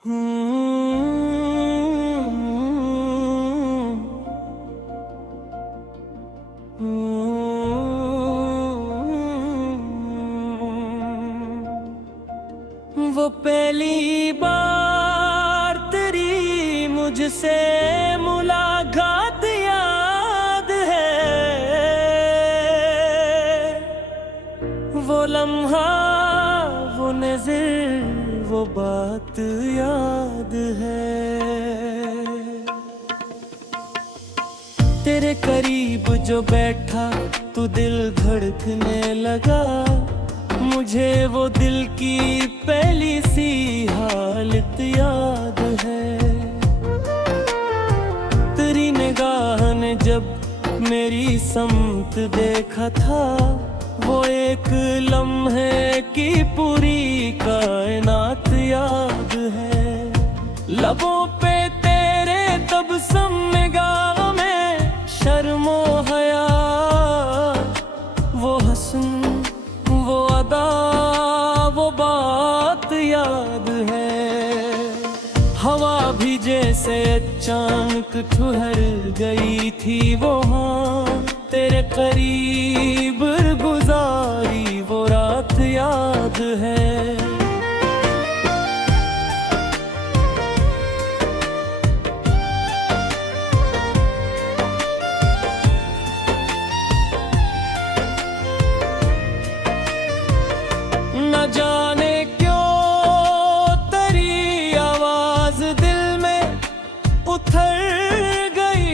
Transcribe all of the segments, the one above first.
वो पहली बार तेरी मुझसे मुलाकात याद है, वो लम्हा, वो नजर, वो बात याद है। तेरे करीब जो बैठा तू दिल धड़कने लगा, मुझे वो दिल की पहली सी हालत याद है। तेरी निगाह ने जब मेरी समत देखा था, वो एक लम्हे की पूरी कायनात याद है। लबों पे तेरे तबस्सुम निगाह में शर्मो हया, वो हसन, वो अदा, वो बात याद है। हवा भी जैसे अचानक ठुहर गई थी वहाँ, तेरे करीब गुजारी वो रात याद है। न जाने क्यों तेरी आवाज दिल में उतर गई,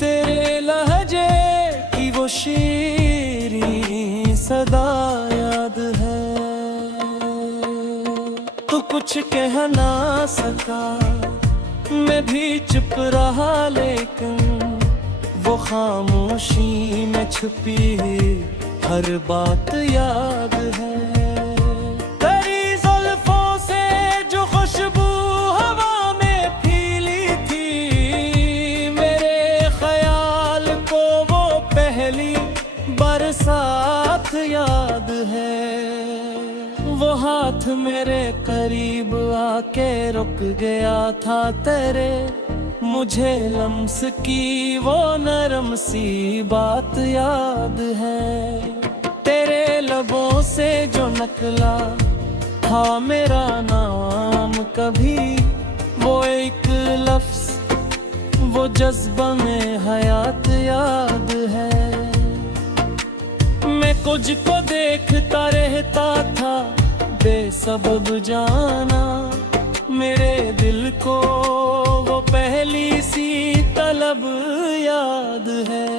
तेरे लहजे की वो शीरीं सदा याद है। तू कुछ कह ना सका, मैं भी चुप रहा, लेकिन वो खामोशी में छुपी हर बात याद है। तेरी जुल्फों से जो खुशबू हवा में फैली थी, मेरे ख्याल को वो पहली बरसात याद है। वो हाथ मेरे करीब आके रुक गया था तेरे, मुझे लम्स की वो नरम सी बात याद है। तेरे लबों से जो निकला था मेरा नाम कभी, वो एक लफ्ज, वो जज्बा में हयात याद है। मैं कुछ को देखता रहता था बेसबब जाना, मेरे दिल को वो पहली सी तलब याद है।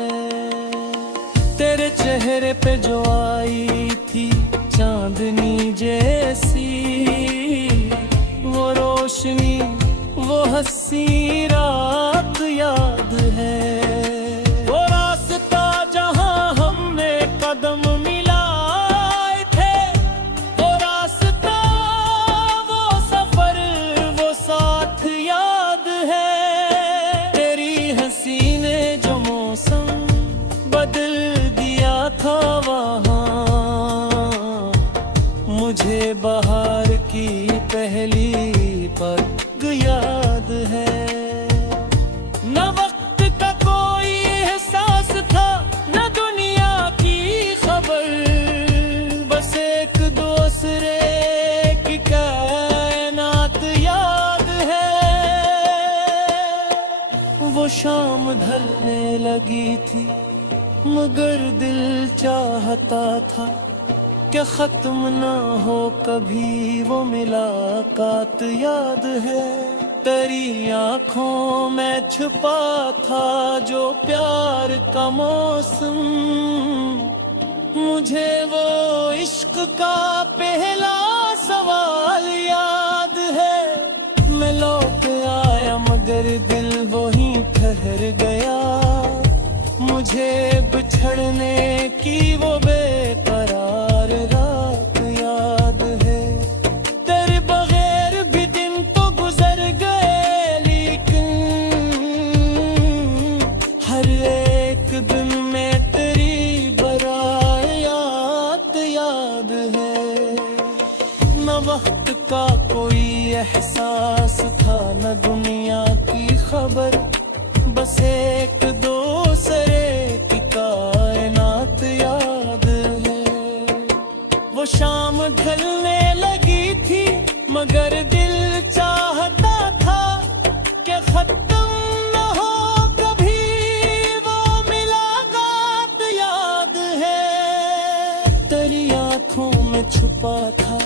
तेरे चेहरे पे जो आई थी चांदनी जैसी वो रोशनी, वो हंसी रात याद है। वो रास्ता जहां हमने कदम मिलाए थे, वो रास्ता, वो सफर, वो साथ याद है। तेरी हंसी ने जो मौसम बदल दिया था वहाँ, मुझे बहार की पहली पग याद है। न वक्त का कोई एहसास था, न दुनिया की खबर, बस एक दूसरे की कायनात याद है। वो शाम ढलने लगी थी, मगर दिल चाहता था कि खत्म ना हो कभी वो मुलाकात याद है। तेरी आंखों में छुपा था जो प्यार का मौसम, मुझे वो इश्क का पहला सवाल याद है। मैं लौट आया मगर दिल वहीं ठहर गया, मुझे बिछड़ने की वो बेकरार रात याद है। तेरे बगैर भी दिन तो गुजर गए, लेकिन हर एक दिन में तेरी बरायात याद है। वक्त का कोई एहसास था, न दुनिया की खबर, बस एक दूसरे की कायनात याद है। वो शाम ढलने लगी थी मगर दिल चाहता था कि खत्म न हो कभी वो मुलाकात याद है। तेरी आंखों में छुपा था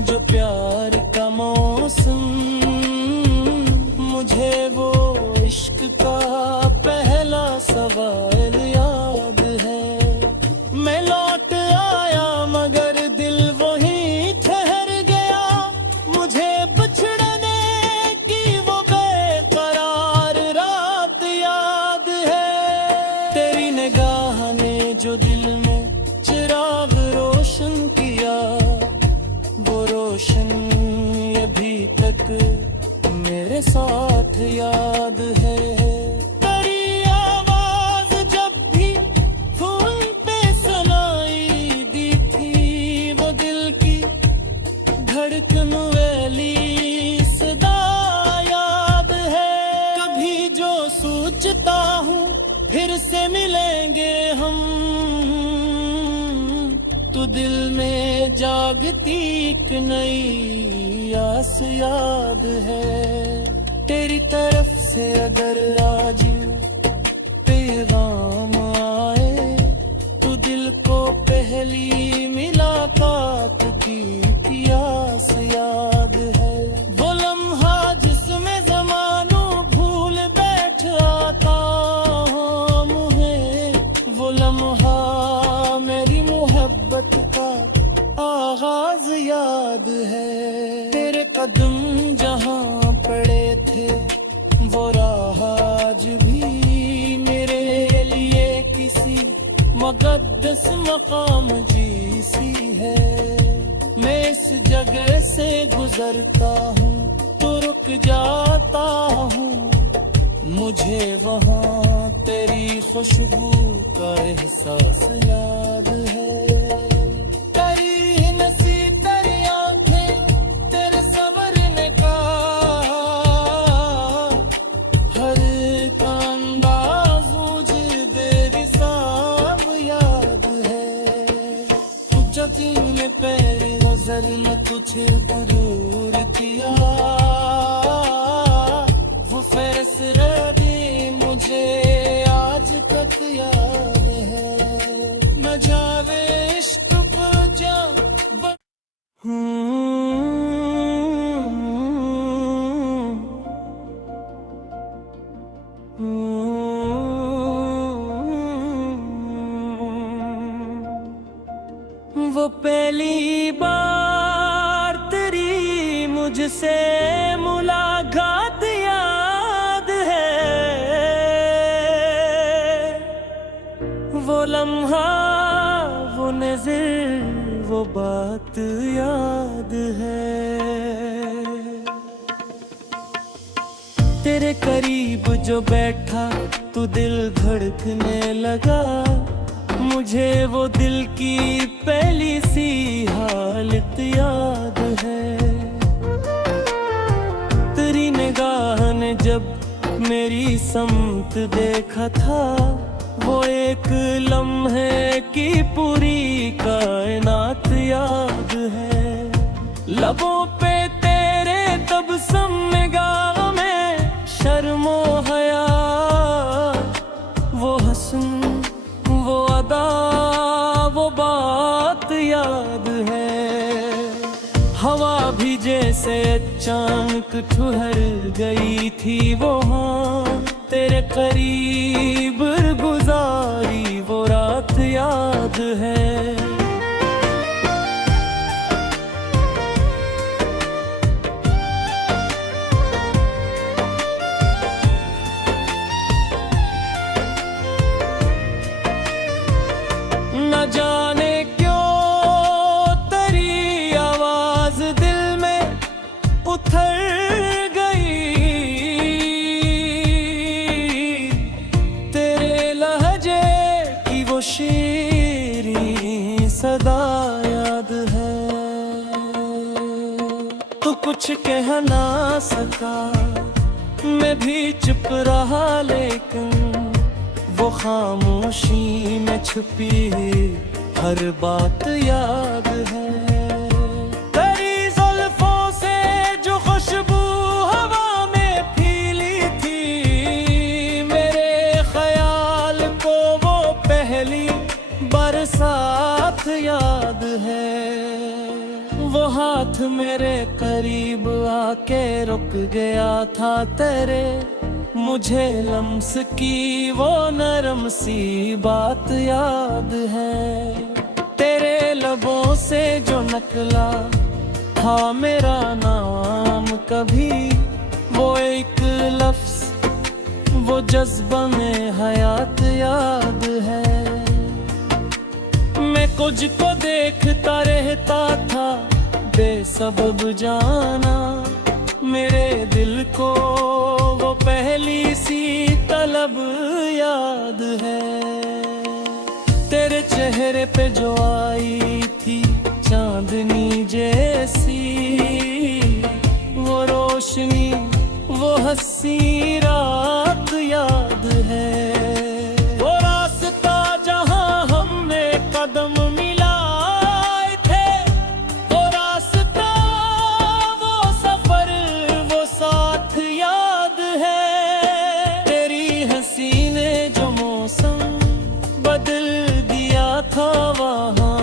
जो प्यार का मौसम, मुझे वो इश्क का पहला सवाल याद है। मैं लौट आया मगर दिल वहीं ठहर गया, मुझे बिछड़ने की वो बेकरार रात याद है। तेरी निगाह ने जो दिल में चिराग रोशन किया, वो रोशन अभी तक मेरे साथ याद है। तेरी आवाज जब भी फोन पे सुनाई दी थी, वो दिल की धड़कन वाली सदा याद है। कभी जो सोचता हूँ फिर से मिलेंगे हम, तो दिल में जागती एक नई आस याद है। तेरी तरफ से अगर आज पैगाम आए, तो दिल को पहली मुलाकात की आस याद है। वो लम्हा जिसमें ज़मानो भूल बैठा मुझे, वो लम्हा मेरी मोहब्बत का आगाज याद है। तेरे कदम जहाँ पड़े थे वो राह आज भी मेरे लिए किसी मुक़द्दस मकाम जैसी है। मैं इस जगह से गुजरता हूँ तो रुक जाता हूँ, मुझे वहाँ तेरी खुशबू का एहसास याद है। ने तुझे जरूर किया, वो फैस रदी मुझे आज तक याद है। न जावे इश्क पर जा वो पहली बार तेरी मुझसे मुलाकात याद है। वो लम्हा, वो नज़र, वो बात याद है। तेरे करीब जो बैठा तू दिल धड़कने लगा, मुझे वो दिल की पहली सी हालत याद है। तेरी निगाह ने जब मेरी समत देखा था, वो एक लम्हे की पूरी कायनात याद है। लबों पे तेरे तबस्सुम, निगाह में शर्मो हया, वो हसन, वो अदा, वो बात याद है। हवा भी जैसे अचानक ठहर गई थी वहाँ, तेरे करीब गुजारी वो रात याद है। न जाने क्यों तेरी आवाज दिल में उतर गई, तेरे लहजे की वो शीरीं सदा याद है। तू कुछ कह ना सका, मैं भी चुप रहा, लेकिन वो खामोशी में छुपी हर बात याद है। तेरी जुल्फों से जो खुशबू हवा में फैली थी, मेरे ख्याल को वो पहली बरसात याद है। वो हाथ मेरे करीब आके रुक गया था तेरे, मुझे लम्स की वो नरम सी बात याद है। तेरे लबों से जो निकला था मेरा नाम कभी, वो एक लफ्ज, वो जज्बा में हयात याद है। मैं कुछ को देखता रहता था बेसबब जाना, मेरे दिल को वो पहली सी तलब याद है। तेरे चेहरे पे जो आई थी चांदनी जैसी, वो रोशनी, वो हंसी रात याद है। वो रास्ता जहां हमने कदम मिलाए थे, वो रास्ता, वो सफर, वो साथ याद है। तेरी हंसी ने जो मौसम बदल दिया था वहाँ,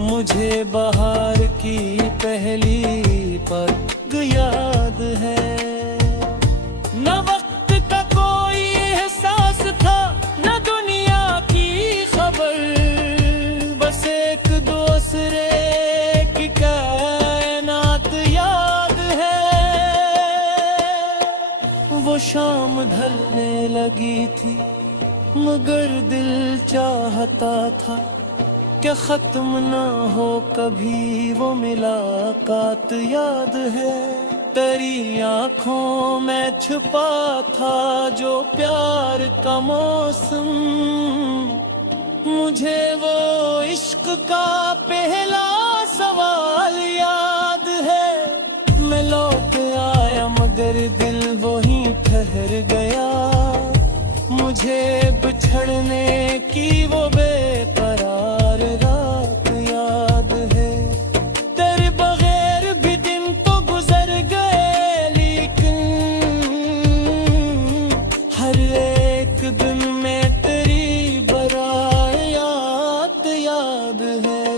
मुझे बहार की पहली पग याद है। न वक्त का कोई एहसास था, न दुनिया की खबर, बस एक दूसरे की कायनात याद है। वो शाम ढलने लगी थी, मगर दिल चाहता था क्या खत्म ना हो कभी वो मुलाकात याद है। तेरी आंखों में छुपा था जो प्यार का मौसम, मुझे वो इश्क का पहला सवाल याद है। मैं लौट आया मगर दिल वहीं ठहर गया, मुझे बिछड़ने की वो बेकरार रात याद है। तेरे बगैर भी दिन तो गुजर गए, लेकिन हर एक दिन में तेरी बरात याद है।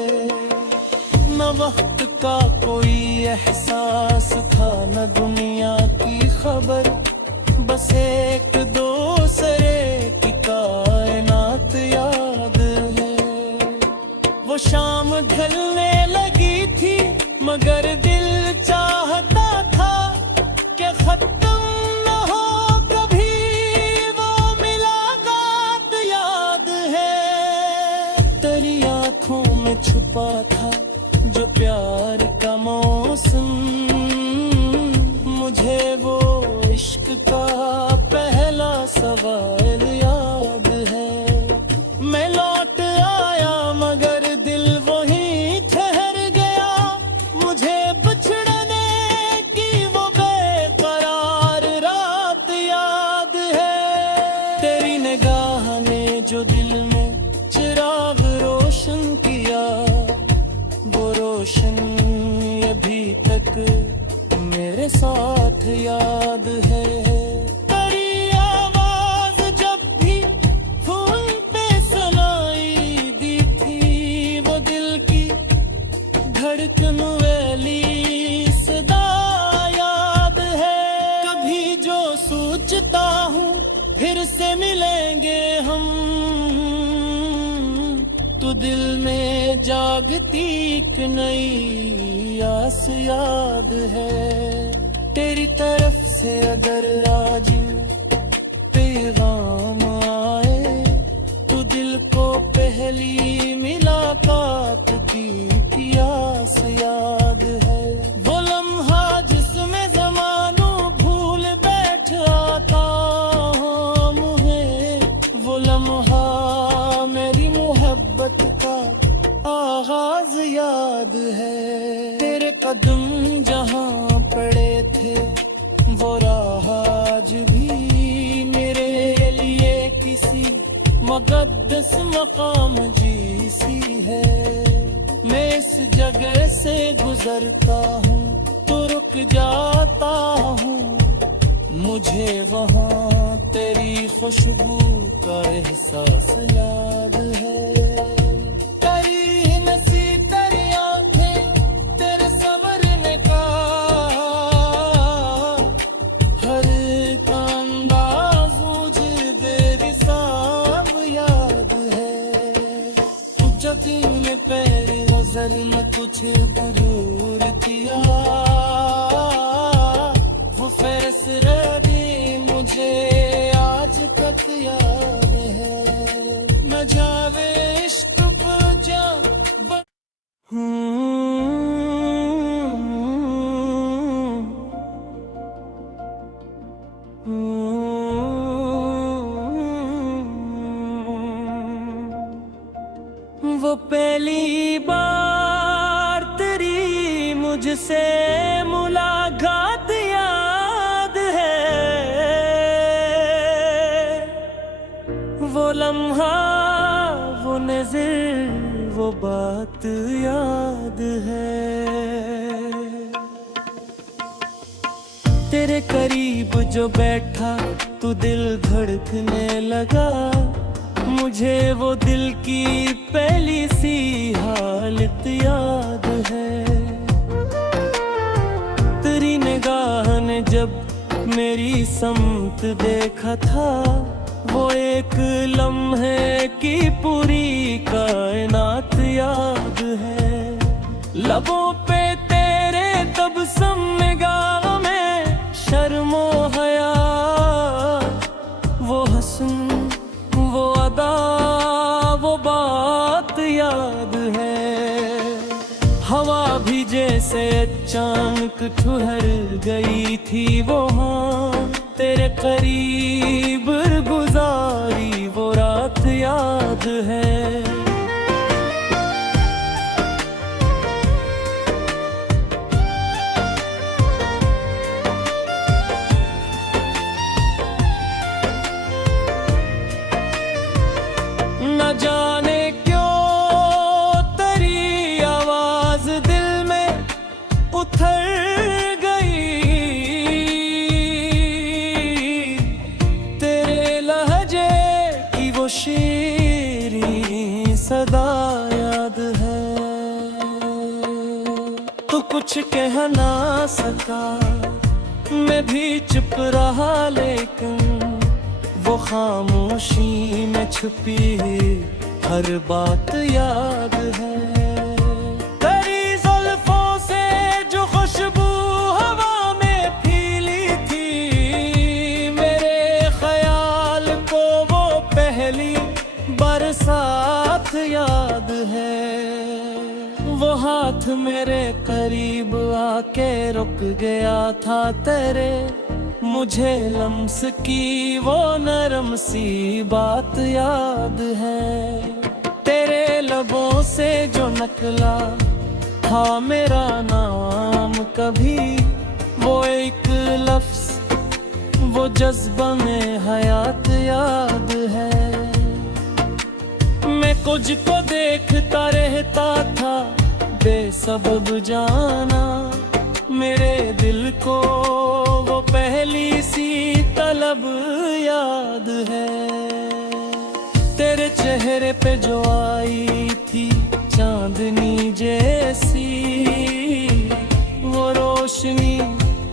न वक्त का कोई एहसास था, न दुनिया की खबर, बस एक दूसरे की कायनात याद है। वो शाम ढलने लगी थी, मगर दिल चाहता था कि खत्म न हो कभी वो मुलाकात याद है। तेरी आंखों में छुपा था जो प्यार का मौसम, मुझे वो इश्क का पहला सवाल याद है। मैं लौट आया मगर दिल वहीं ठहर गया, मुझे बिछड़ने की वो बेकरार रात याद है। तेरी निगाह ने जो दिल में चिराग रोशन किया, वो रोशन अभी तक मेरे साथ याद है। तेरी आवाज जब भी फोन पे सुनाई दी थी, वो दिल की धड़कन वाली सदा याद है। कभी जो सोचता हूँ फिर से मिलेंगे हम, तो दिल में जागती एक नई आस याद है। तेरी तरफ से अगर आज पैगाम आए, तो दिल को पहली मुलाकात की प्यास याद है। वो लम्हा जिसमें ज़मानो भूल बैठा था मुझे, वो लम्हा मेरी मोहब्बत का आगाज याद है। तेरे कदम जहाँ पड़े थे वो राह आज भी मेरे लिए किसी मुक़द्दस मकाम जैसी है। मैं इस जगह से गुजरता हूँ तो रुक जाता हूँ, मुझे वहाँ तेरी खुशबू का एहसास याद है। तेरी नसी तेरी आंखें तेरे समरने का हर एक अंदाज मुझे तेरी सांब याद है। जब में पैर नजर में कुछ जरूर किया वो फैसला भी मुझे आज तक याद है। न जावे इश्क बुझा वो पहली बार तेरी मुझसे मुलाकात याद है। वो लम्हा वो नज़र वो बात याद है। तेरे करीब जो बैठा तू दिल धड़कने लगा, मुझे वो दिल की पहली सी हालत याद है। तेरी निगाह ने जब मेरी समत देखा था वो एक लम्हे की पूरी कायनात याद है। लबों पे तेरे तबस्सुम निगाह में शर्मो हया वो हसन वो अदा वो बात याद है। हवा भी जैसे अचानक ठहर गई थी वहाँ तेरे करीब गुजारी वो रात याद है। न जाने क्यों तेरी आवाज दिल में उतर गई, तेरे लहजे की वो शीरीं सदा याद है। तू कुछ कह ना सका मैं भी चुप रहा, लेकिन वो खामोशी में छुपी हर बात याद है। तेरी जुल्फों से जो खुशबू हवा में फैली थी, मेरे ख्याल को वो पहली बरसात याद है। वो हाथ मेरे करीब आके रुक गया था तेरे, मुझे लम्स की वो नरम सी बात याद है। तेरे लबों से जो निकला था मेरा नाम कभी, वो एक लफ्ज वो जज्बा में हयात याद है। मैं कुछ को देखता रहता था बेसबब जाना, मेरे दिल को वो पहली सी तलब याद है। तेरे चेहरे पे जो आई थी चांदनी जैसी वो रोशनी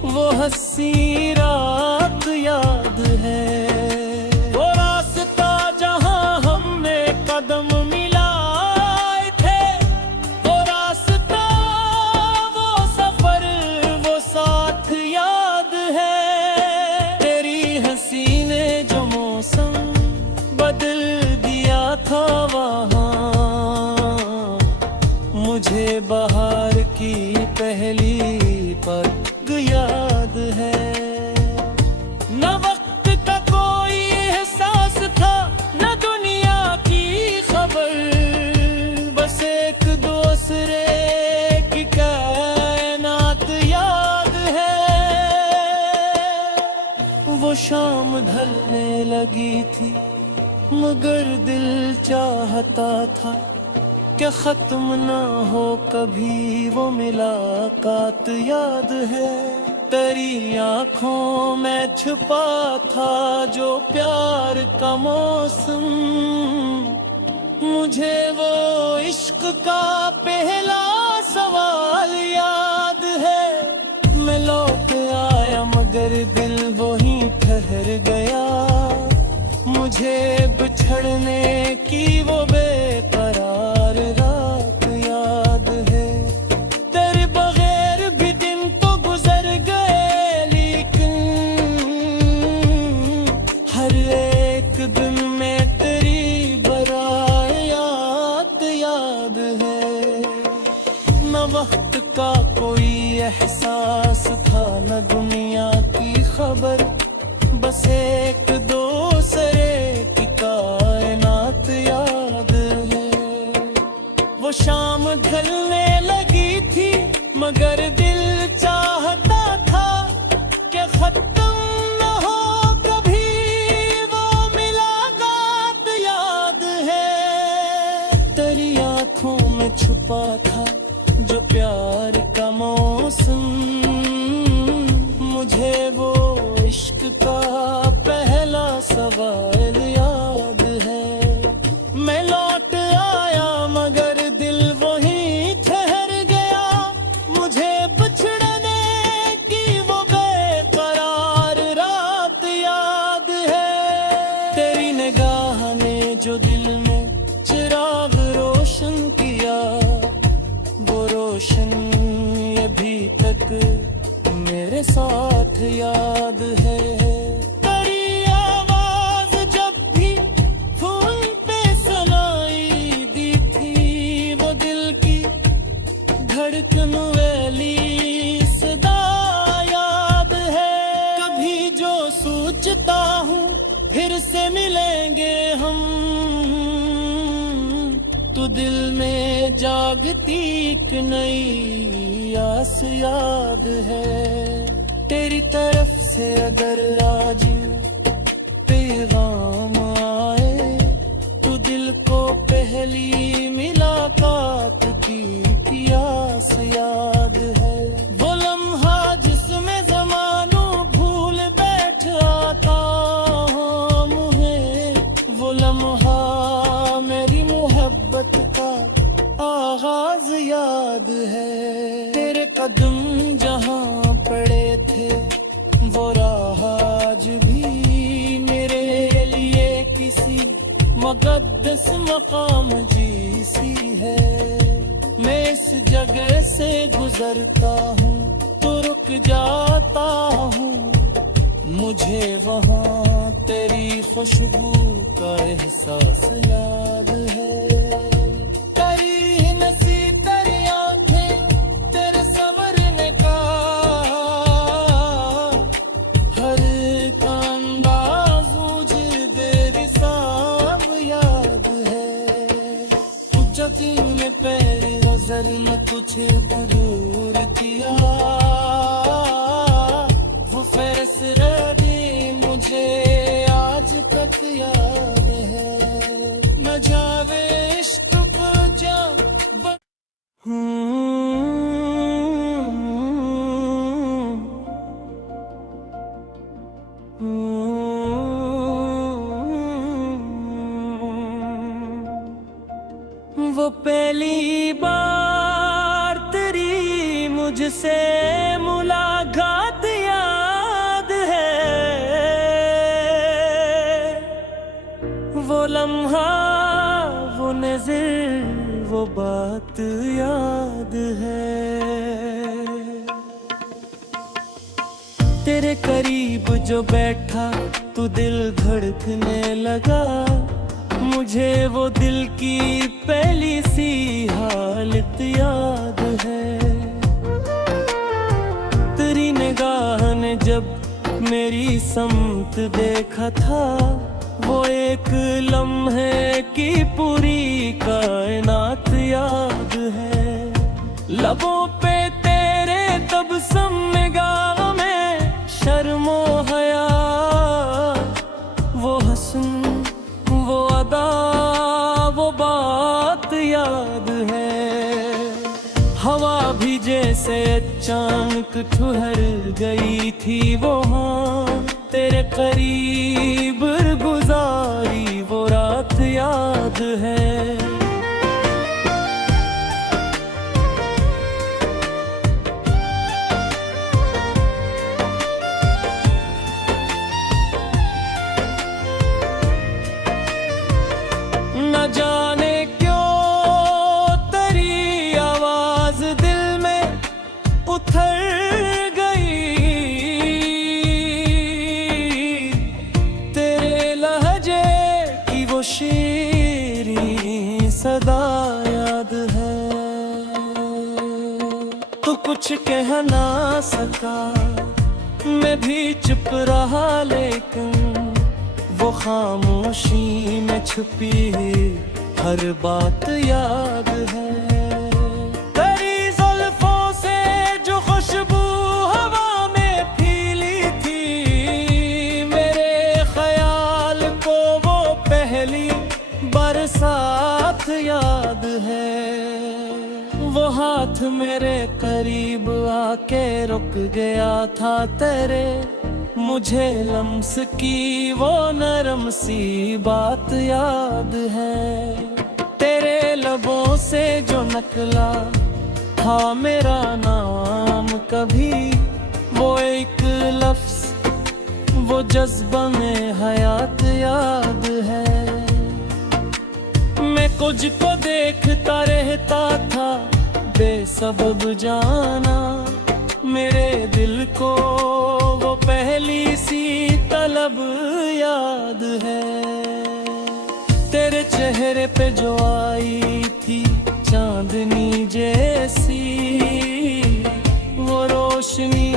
वो हंसी रात याद है। वो रास्ता जहां हमने कदम मिलाए थे, वो रास्ता वो सफर वो साथ याद है। तेरी हंसी ने जो मौसम बदल दिया था वहाँ, मुझे बहार की पहली पग याद है। न वक्त का कोई एहसास था न दुनिया की खबर, बस एक दूसरे की कायनात वो शाम ढलने लगी थी मगर दिल चाहता था क्या खत्म ना हो कभी वो मुलाकात। याद है तेरी आंखों में छुपा था जो प्यार का मौसम। मुझे वो इश्क का पहला सवाल याद है। मैं लौट आया मगर दिल वहीं ठहर गया। मुझे बिछड़ने की वो बेकरार रात याद है। तेरे बगैर भी दिन तो गुजर गए लेकिन हर एक दिन में तेरी बरात याद है। न वक्त का कोई एहसास था न दुनिया की खबर, बस एक दूसरे की कायनात याद है। वो शाम ढलने लगी थी मगर दिल चाहता था कि खत्म न हो कभी वो मुलाकात। याद है तेरी आंखों में छुपा था जो प्यार का मौसम। मुझे वो इश्क का पहला सवाल याद है। मैं लौट आया मगर दिल वहीं ठहर गया। मुझे बिछड़ने की वो बेकरार रात याद है। तेरी निगाह ने जो दिल में चिराग रोशन किया वो रोशन अभी तक मेरे साथ याद है। तेरी आवाज जब भी फोन पे सुनाई दी थी वो दिल की धड़कन वाली सदा याद है। कभी जो सोचता हूँ फिर से मिलेंगे हम, तो दिल में जागती एक नई आस याद है। तेरी तरफ से अगर आज पैगाम आए तो दिल को पहली मुलाकात की प्यास याद है। वो लम्हा जिसमें ज़मानो भूल बैठा था मुझे, वो लम्हा मेरी मोहब्बत का आगाज याद है। तेरे कदम जहाँ पड़े थे वो राह आज भी मेरे लिए किसी मुक़द्दस मकाम जैसी है। मैं इस जगह से गुजरता हूँ तो रुक जाता हूँ, मुझे वहाँ तेरी खुशबू का एहसास याद है। में तुझे दूर किया वो फैसला दे मुझे आज तक याद है। न जावे इश्क पर जा वो पहली बार तेरी मुझसे मुलाकात याद है। वो लम्हा वो नज़र वो बात याद है। तेरे करीब जो बैठा तो दिल धड़कने लगा। मुझे वो दिल की पहली सी हालत याद है। तेरी निगाह ने जब मेरी समत देखा था वो एक लम्हे की पूरी कायनात याद है। लबों पे तेरे तबस्सुम निगाह में शर्मो हया हवा भी जैसे अचानक ठुहर गई थी वहाँ, तेरे करीब गुजारी वो रात याद है। न जाने क्यों तेरी आवाज दिल में उतर गई, तेरे लहजे की वो शीरीं सदा याद है। तू कुछ कह ना सका, मैं भी चुप रहा, लेकिन वो खामोशी में छुपी हर बात याद है। तेरी जुल्फों से जो खुशबू हवा में फैली थी, मेरे ख्याल को वो पहली बरसात याद है। वो हाथ मेरे करीब आके रुक गया था तेरे, मुझे लम्स की वो नरम सी बात याद है। तेरे लबों से जो निकला था मेरा नाम कभी, वो एक लफ्ज वो जज्बा में हयात याद है। मैं कुछ को देखता रहता था बेसबब जाना, मेरे दिल को वो पहली सी तलब याद है। तेरे चेहरे पे जो आई थी चांदनी जैसी वो रोशनी,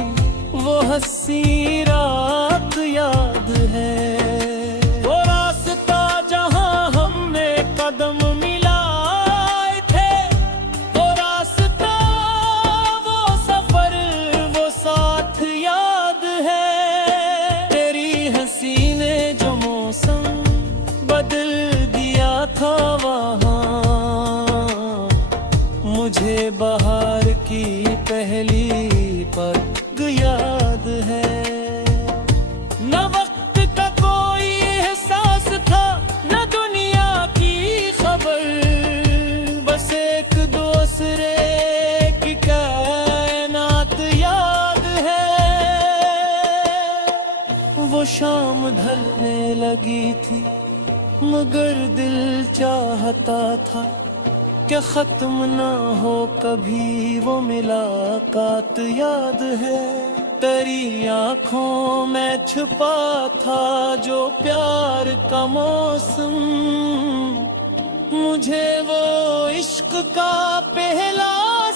वो हंसी रात याद है। वो रास्ता जहां हमने कदम मिलाए थे, वो रास्ता, वो सफर, वो साथ याद है। तेरी हंसी ने जो मौसम बदल दिया था वहाँ, मुझे बहार की पहली पग याद है। न वक्त का कोई एहसास था, न दुनिया की खबर, बस एक दूसरे की कायनात याद है। वो शाम ढलने लगी थी, मगर दिल चाहता था कि खत्म ना हो कभी वो मुलाकात याद है। तेरी आंखों में छुपा था जो प्यार का मौसम, मुझे वो इश्क का पहला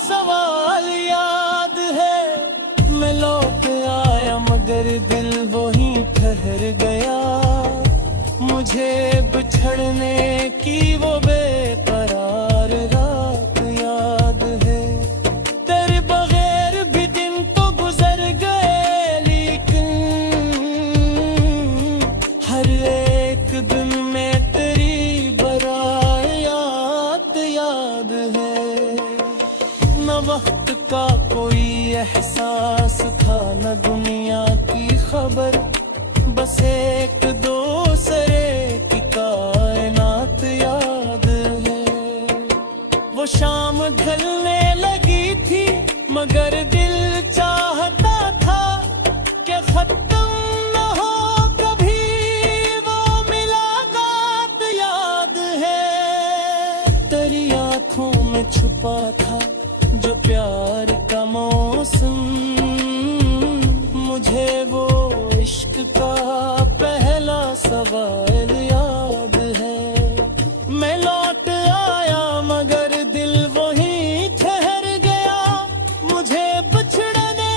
सवाल याद है। मैं लौट आया मगर दिल वहीं ठहर गया, मुझे बिछड़ने की वो बेकरार रात याद है। तेरे बगैर भी दिन तो गुजर गए, लेकिन हर एक दिन में तेरी बरात याद है। न वक्त का कोई एहसास था, न दुनिया की खबर, बस एक दूसरे की कायनात याद है। वो शाम ढलने लगी थी, मगर दिल चाहता था कि खत्म न हो कभी वो मुलाकात याद है। तेरी आंखों में छुपा था जो प्यार का मौसम, मुझे वो इश्क का पहला सवाल याद है। मैं लौट आया मगर दिल वहीं ठहर गया, मुझे बिछड़ने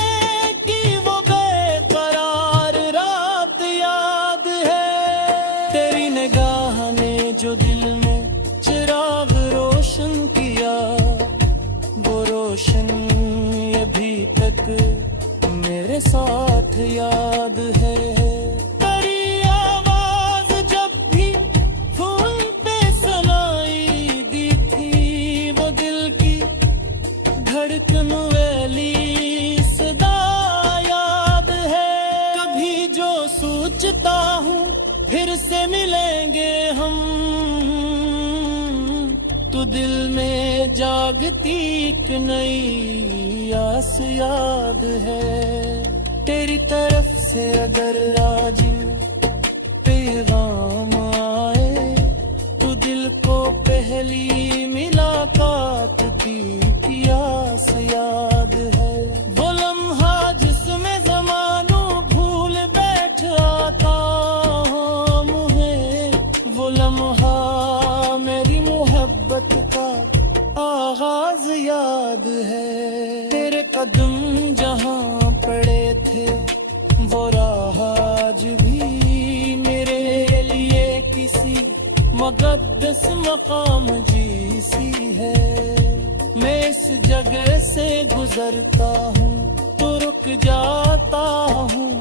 की वो बेकरार रात याद है। तेरी निगाह ने जो दिल में चिराग रोशन किया, वो रोशन अभी तक मेरे साथ याद है। तेरी आवाज जब भी फोन पे सुनाई दी थी, वो दिल की धड़कन वाली सदा याद है। कभी जो सोचता हूँ फिर से मिलेंगे हम, तो दिल में जागती एक नई आस याद है। तेरी तरफ से अगर आज पैगाम आए तो दिल को पहली मुलाकात की आस याद है। वो लम्हा जिसमें ज़मानों भूल बैठा था मुझे, वो लम्हा मेरी मोहब्बत का आगाज याद है। तेरे कदम जहाँ पड़े थे वो राह आज भी मेरे लिए किसी मुक़द्दस मकाम जैसी है। मैं इस जगह से गुजरता हूँ तो रुक जाता हूँ,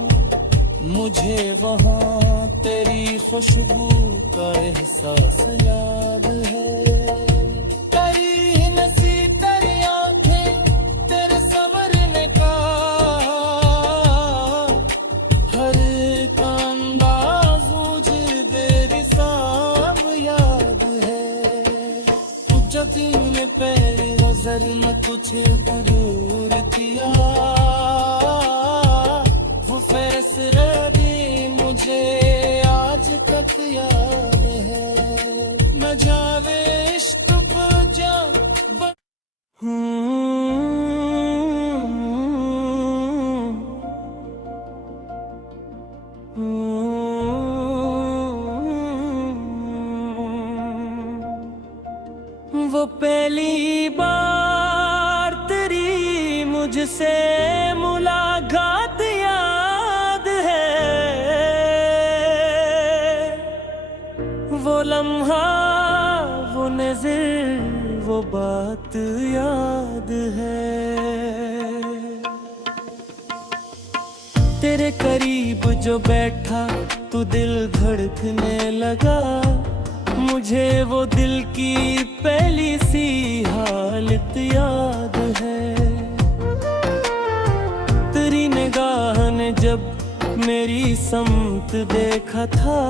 मुझे वहाँ तेरी खुशबू का एहसास याद है। तेरी नसी तेरी आंखें तेरे संवरने का हर एक अंदाज मुझे तेरी सांब याद है। तू जब में पैर नजर में तुझे जरूर किया, वो फैसला भी मुझे आज तक याद है। न जावे इश्क जा वो पहली बार तेरी मुझसे मुलाकात याद है। वो लम्हा वो नजर वो बात याद है। तेरे करीब जो बैठा तो दिल धड़कने लगा, मुझे वो दिल की पहली सी हालत याद है। तेरी निगाह ने जब मेरी समत देखा था,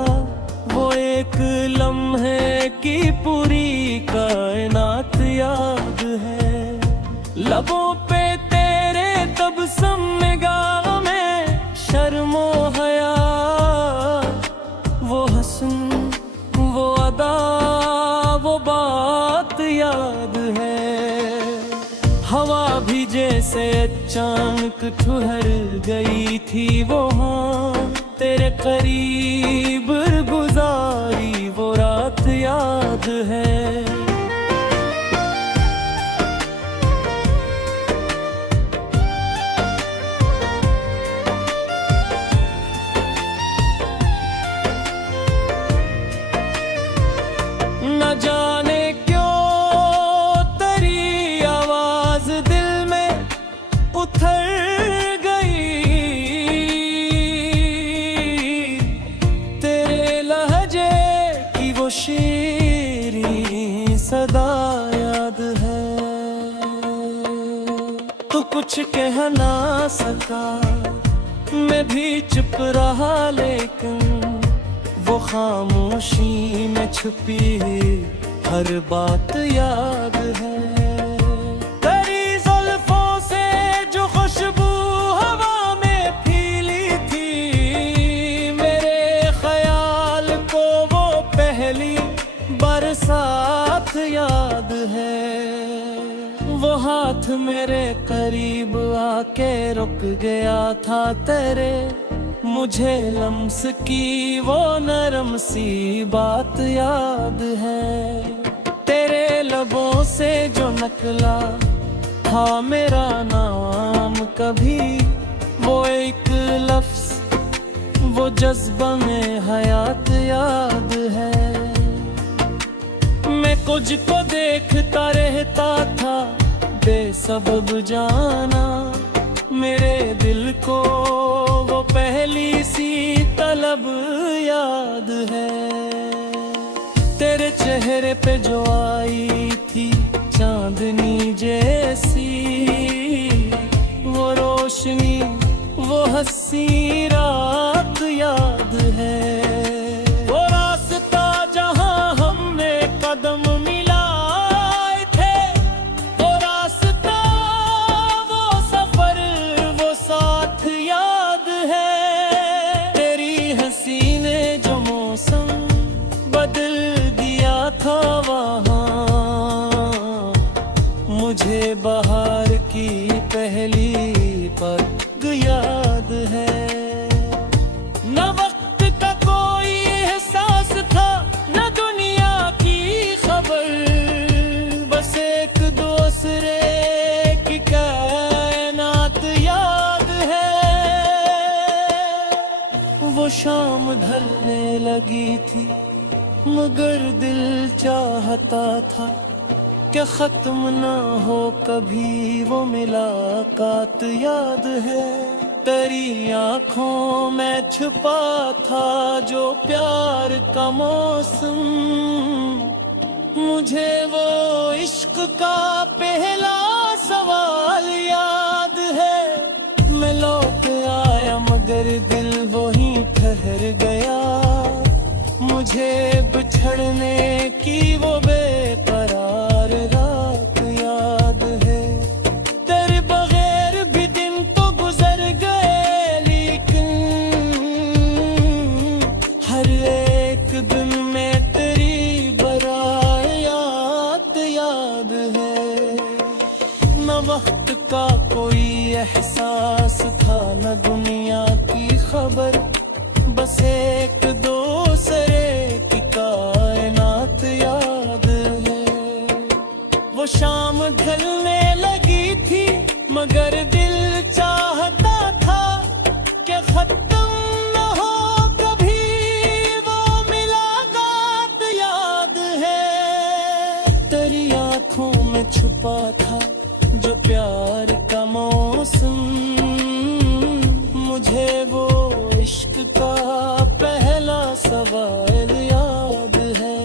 वो एक लम्हे की पूरी कायनात याद है। लबों पे तेरे तबस्सुम निगाह में शर्मो हया, वो हसन वो अदा वो बात याद है। हवा भी जैसे अचानक ठुहर गई थी वहाँ, तेरे करीब गुजारी वो रात याद है। न जाने क्यों तेरी आवाज दिल में उतर गई, तेरे लहजे की वो शीरीं सदा याद है। तू कुछ कह ना सका, मैं भी चुप रहा, लेकिन वो खामोशी में छुपी हर बात याद है। तेरी जुल्फों से जो खुशबू हवा में फैली थी, मेरे ख्याल को वो पहली बरसात याद है। वो हाथ मेरे करीब आके रुक गया था तेरे, मुझे लम्स की वो नरम सी बात याद है। तेरे लबों से जो निकला था मेरा नाम कभी, वो एक लफ्ज वो जज्बा में हयात याद है। मैं कुछ को देखता रहता था बेसबब जाना, मेरे दिल को वो पहली सी तलब याद है। तेरे चेहरे पे जो आई थी चांदनी जैसी शाम ढलने लगी थी मगर दिल चाहता था कि खत्म ना हो कभी वो मुलाकात। याद है तेरी आंखों में छुपा था जो प्यार का मौसम। मुझे वो इश्क का पहला सवाल याद है। मैं लौट आया मगर दिल वहीं ठहर गया। मुझे बिछड़ने की वो बेकरार रात याद है। तेरे बगैर भी दिन तो गुजर गए लेकिन हर एक दिन में तेरी बरात याद है। न वक्त का कोई एहसास था न दुनिया की खबर, बस एक दूसरे की कायनात याद है। वो शाम ढलने लगी थी मगर दिल चाहता था कि खत्म न हो कभी वो मुलाकात याद है। तेरी आंखों में छुपा था जो प्यार का मौसम। मुझे वो इश्क का पहला सवाल याद है।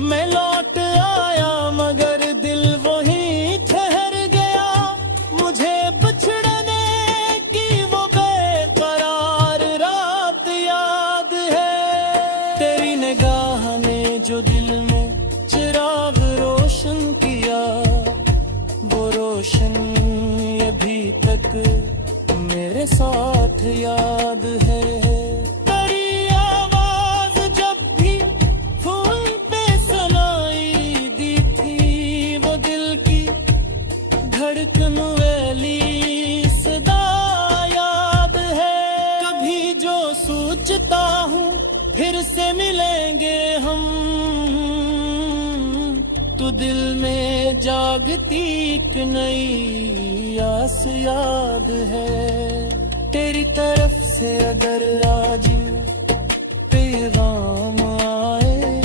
मैं लौट आया मगर दिल वहीं ठहर गया। मुझे बिछड़ने की वो बेकरार रात याद है। तेरी निगाह ने जो दिल में चिराग रोशन किया वो रोशन अभी तक मेरे साथ याद है। तेरी आवाज जब भी फोन पे सुनाई दी थी वो दिल की धड़कन वाली सदा याद है। कभी जो सोचता हूँ फिर से मिलेंगे हम तो दिल में जागती एक नई आस याद है। तेरी तरफ से अगर आज पैगाम आए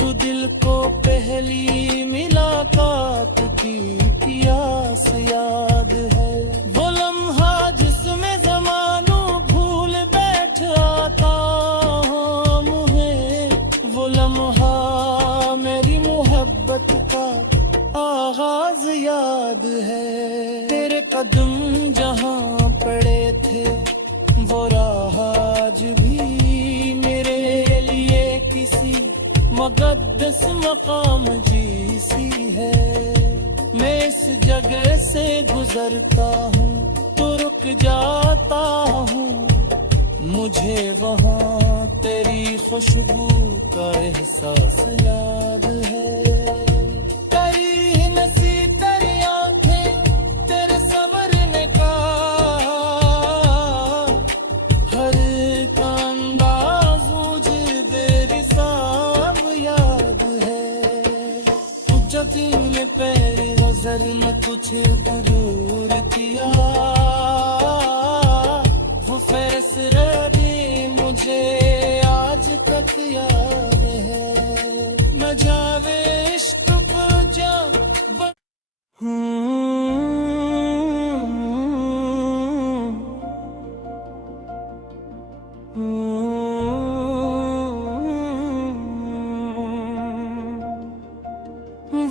तो दिल को पहली मुलाकात की आस याद है। वो लम्हा जिसमें ज़मानों भूल बैठ आता मुझे, वो लम्हा मेरी मोहब्बत का आगाज याद है। तेरे कदम जहाँ पड़े थे वो राह आज भी मेरे लिए किसी मुक़द्दस मकाम जैसी है। मैं इस जगह से गुजरता हूँ तो रुक जाता हूँ। मुझे वहाँ तेरी खुशबू का एहसास याद है। में कुछ जरूर किया वो फैसला भी मुझे आज तक याद है। न जावे इश्क पर जा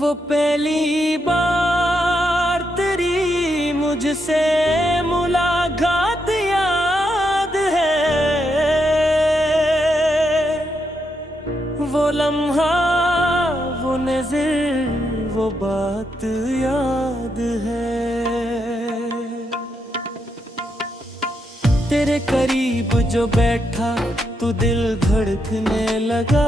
वो पहली बार तेरी मुझसे मुलाकात याद है। वो लम्हा वो नज़र वो बात याद है। तेरे करीब जो बैठा तो दिल धड़कने लगा।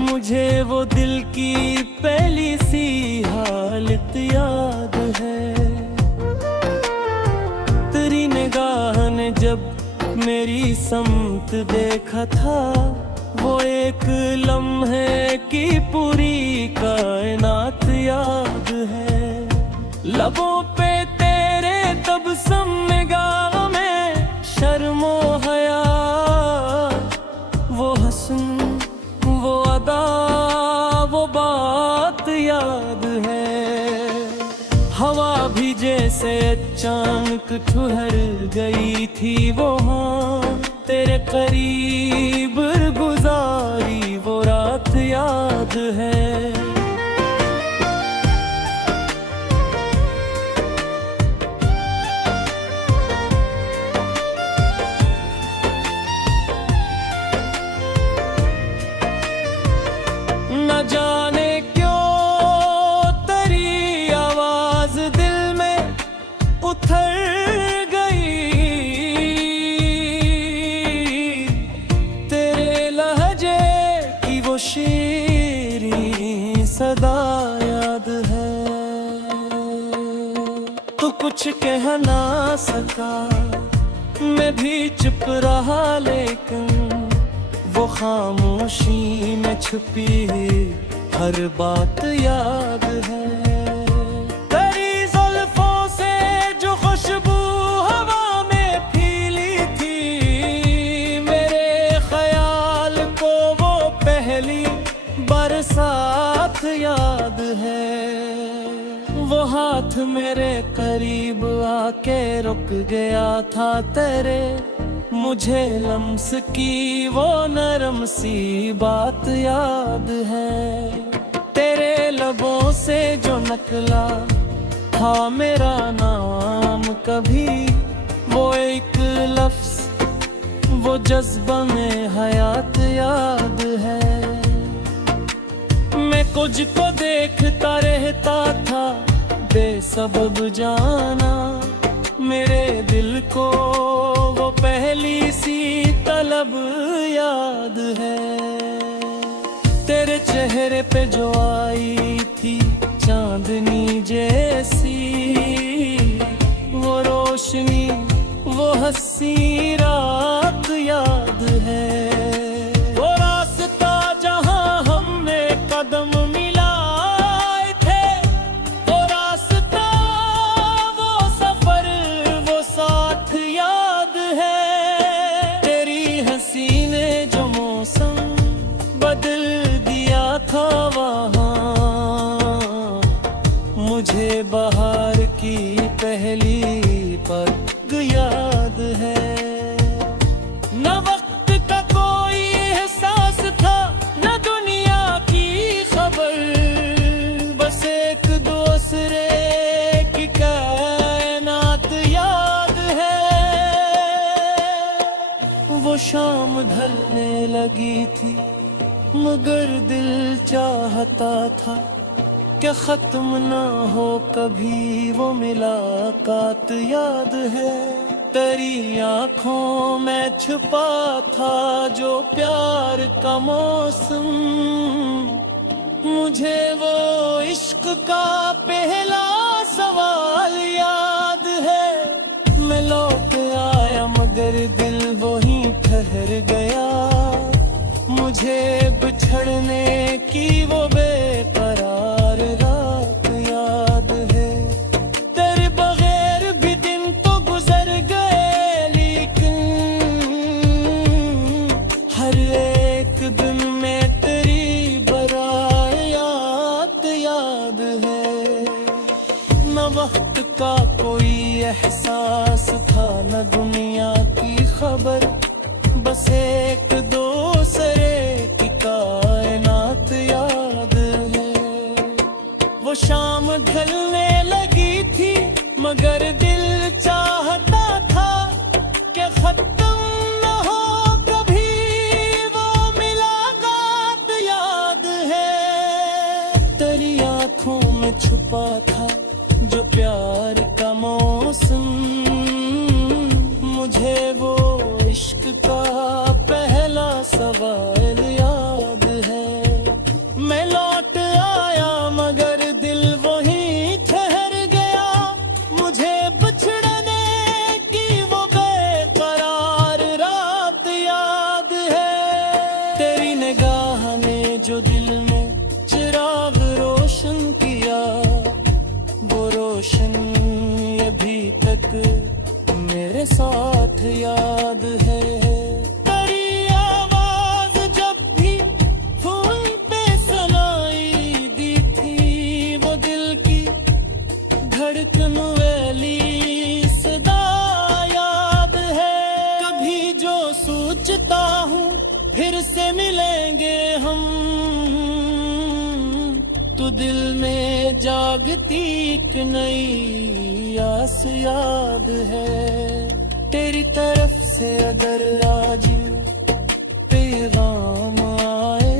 मुझे वो दिल की पहली सी हालत याद है। तेरी निगाह ने जब मेरी समत देखा था वो एक लम्हे की पूरी कायनात याद है। लबों पे तेरे तबस्सुम निगाह में शर्मो हया अभी जैसे अचानक ठुहर गई थी वो, हाँ तेरे करीब गुजारी वो रात याद है। न जाने क्यों तेरी आवाज दिल में उतर गई, तेरे लहजे की वो शीरीं सदा याद है। तू कुछ कह ना सका, मैं भी चुप रहा, लेकिन वो खामोशी में छुपी हर बात याद है। तेरी जुल्फों से जो खुशबू हवा में फैली थी, मेरे ख्याल को वो पहली बरसात याद है। वो हाथ मेरे करीब आके रुक गया था तेरे, मुझे लम्स की वो नरम सी बात याद है। तेरे लबों से जो निकला था मेरा नाम कभी, वो एक लफ्ज वो जज्बा में हयात याद है। मैं कुछ को देखता रहता था बेसबब जाना, मेरे दिल को वो पहली सी तलब याद है। तेरे चेहरे पे जो आई थी चांदनी जैसी वो रोशनी, वो हंसी रात याद है। वो रास्ता जहां हमने कदम मिलाए थे, वो रास्ता वो सफर वो साथ याद है। तेरी हंसी ने जो मौसम बदल दिया था वहाँ, मुझे बहार की पहली पग याद है। न वक्त का कोई एहसास था, न दुनिया की खबर, बस एक दूसरे की कायनात याद है। वो शाम ढलने लगी थी, मगर दिल चाहता था क्या खत्म ना हो कभी वो मुलाकात याद है। तेरी आंखों में छुपा था जो प्यार का मौसम, मुझे वो इश्क का पहला सवाल याद है। मैं लौट आया मगर दिल वहीं ठहर गया, मुझे बिछड़ने की वो बेकरार रात याद है। तेरे बगैर भी दिन तो गुजर गए, लेकिन हर एक दिन में तेरी बरात याद है। न वक्त का कोई एहसास था, न दुनिया की खबर, बस एक दूसरे की कायनात याद है। वो शाम ढलने लगी थी, मगर दिल चाहता था कि खत्म न हो कभी वो मुलाकात याद है। तेरी आंखों में छुपा था जो प्यार का मौसम, मुझे वो इश्क का पहला सवाल याद है। मैं लौट आया मगर दिल वहीं ठहर गया, मुझे बिछड़ने की वो बेकरार रात याद है। तेरी निगाह ने जो दिल में चिराग रोशन किया, वो रोशन अभी तक मेरे साथ याद है। तेरी आवाज जब भी फोन पे सुनाई दी थी, वो दिल की धड़कनों पहली सदा याद है। कभी जो सोचता हूँ फिर से मिलेंगे हम, तो दिल में जागती एक नई आस याद है। तेरी तरफ से अगर आज पैगाम आए,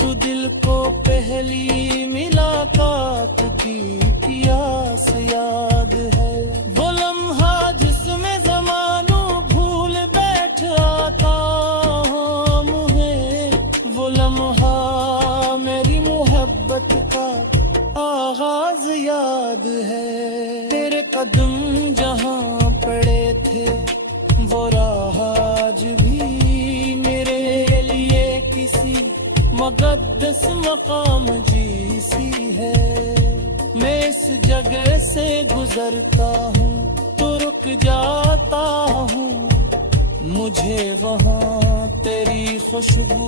तो दिल को पहली मुलाकात की प्यास याद है। वो लम्हा जिसमें ज़मानो भूल बैठा था मुझे, वो लम्हा मेरी मोहब्बत का आगाज याद है। तेरे कदम जहाँ पड़े थे वो राह आज भी मेरे लिए किसी मुक़द्दस मकाम जैसी है। मैं इस जगह से गुजरता हूँ तो रुक जाता हूँ, मुझे वहाँ तेरी खुशबू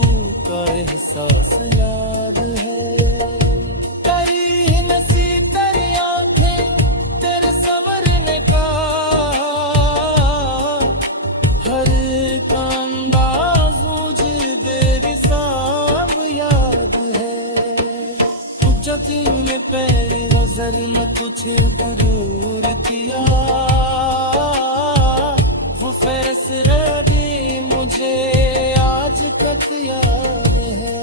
का एहसास याद है। तेरी नसी तेरी आंखें तेरे समरने का हर एक अंदाज मुझे तेरी साब याद है। जब तूने पहली नजर में तुझे जरूर किया, वो फैसला भी मुझे आज तक याद है।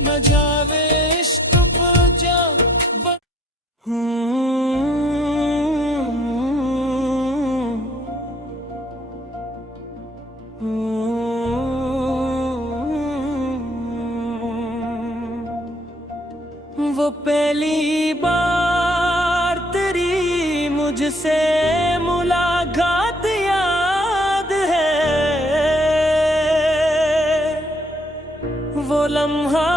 न जावे इश्क पर जा वो पहली बार तेरी मुझसे मुलाकात याद है। वो लम्हा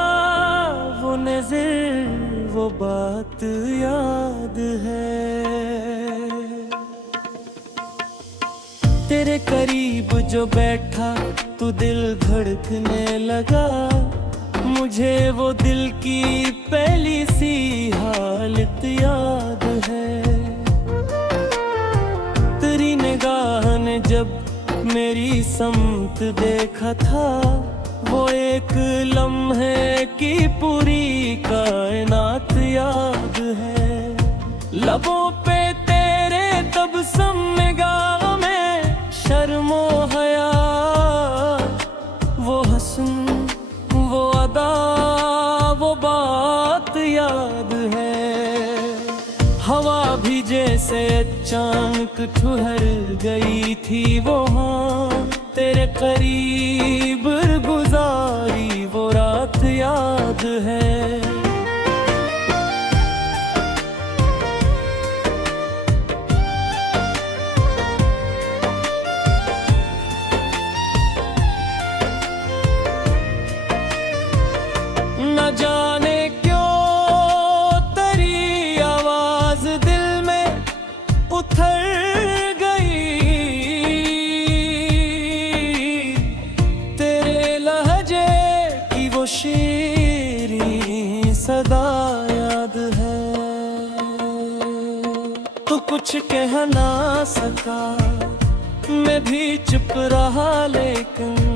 वो नज़र वो बात याद है। तेरे करीब जो बैठा तो दिल धड़कने लगा, मुझे वो दिल की पहली सी हालत याद है। तेरी निगाह ने जब मेरी समत देखा था, वो एक लम्हे की पूरी कायनात याद है। लबों पे तेरे तबस्सुम निगाह में शर्मो हया, वो हसन वो अदा वो बात याद है। हवा भी जैसे अचानक ठहर गई थी वहाँ, तेरे करीब गुजारी वो रात याद है। न जाने क्यों तेरी आवाज दिल में उतर गई, तेरे लहजे की वो शीरीं सदा याद है। तो कुछ कह ना सका, मैं भी चुप रहा लेकिन